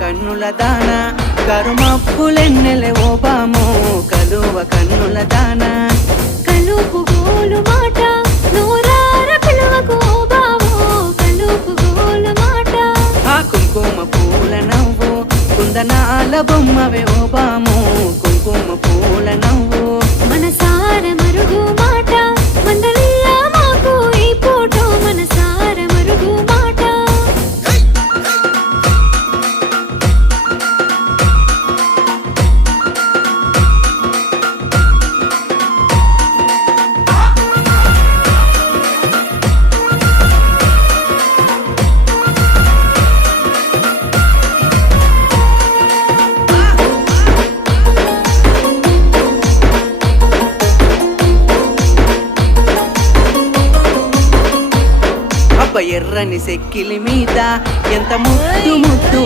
కన్నుల దాన కరుమప్పులెన్నెలే ఓ బామో కలువ కన్నుల దాన కలుపు గోలు మాట నూరార పిలువకు ఓ బావో కలుపు గోలు మాట ఆ కుంకుమ పూల నవ్వు కుందనాల బొమ్మవే ఓ బామో కుంకుమ పూల నవ్వు మనసార మరుగు మాట మందలియ మాకు ఈ పూట మనసార మరుగు మాట అబ్బ ఎర్రని సెక్కిలి మీద ఎంత ముద్దు ముద్దు